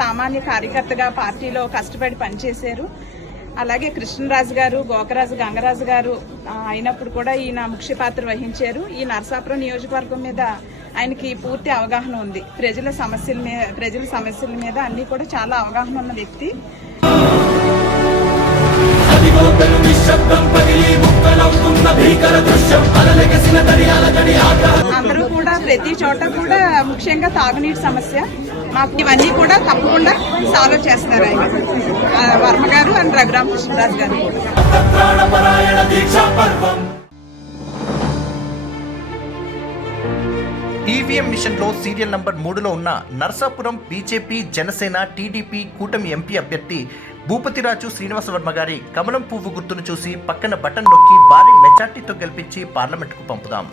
సామాన్య కార్యకర్తగా పార్టీలో కష్టపడి పనిచేశారు. అలాగే కృష్ణరాజు గారు గోకరాజు గంగరాజు గారు అయినప్పుడు కూడా ఈయన ముఖ్య పాత్ర వహించారు. ఈ నరసాపురం నియోజకవర్గం మీద ఆయనకి పూర్తి అవగాహన ఉంది. ప్రజల సమస్యల మీద ప్రజల సమస్యల మీద అన్ని కూడా చాలా అవగాహన ఉన్న వ్యక్తి. అదిగో పెను నిశ్శబ్దం పగిలి ముక్కలవుతున్న భీకర దృశ్యం అలలెగసిన దరియాల గడి ఆగ్రహం ప్రతి చోట కూడా ముఖ్యంగా తాగునీటి సమస్య. మాకు ఇవన్నీ కూడా తప్పకుండా సాల్వ్ చేస్తారు ఆయన. వర్మ గారు అండ్ రఘురామ గారు. ఈవీఎం మిషన్లో సీరియల్ నంబర్ మూడులో ఉన్న నర్సాపురం బీజేపీ జనసేన టీడీపీ కూటమి ఎంపీ అభ్యర్థి భూపతిరాజు శ్రీనివాసవర్మ గారి కమలం పువ్వు గుర్తును చూసి పక్కన బటన్ నొక్కి భారీ మెజార్టీతో గెలిపించి పార్లమెంట్కు పంపుదాం.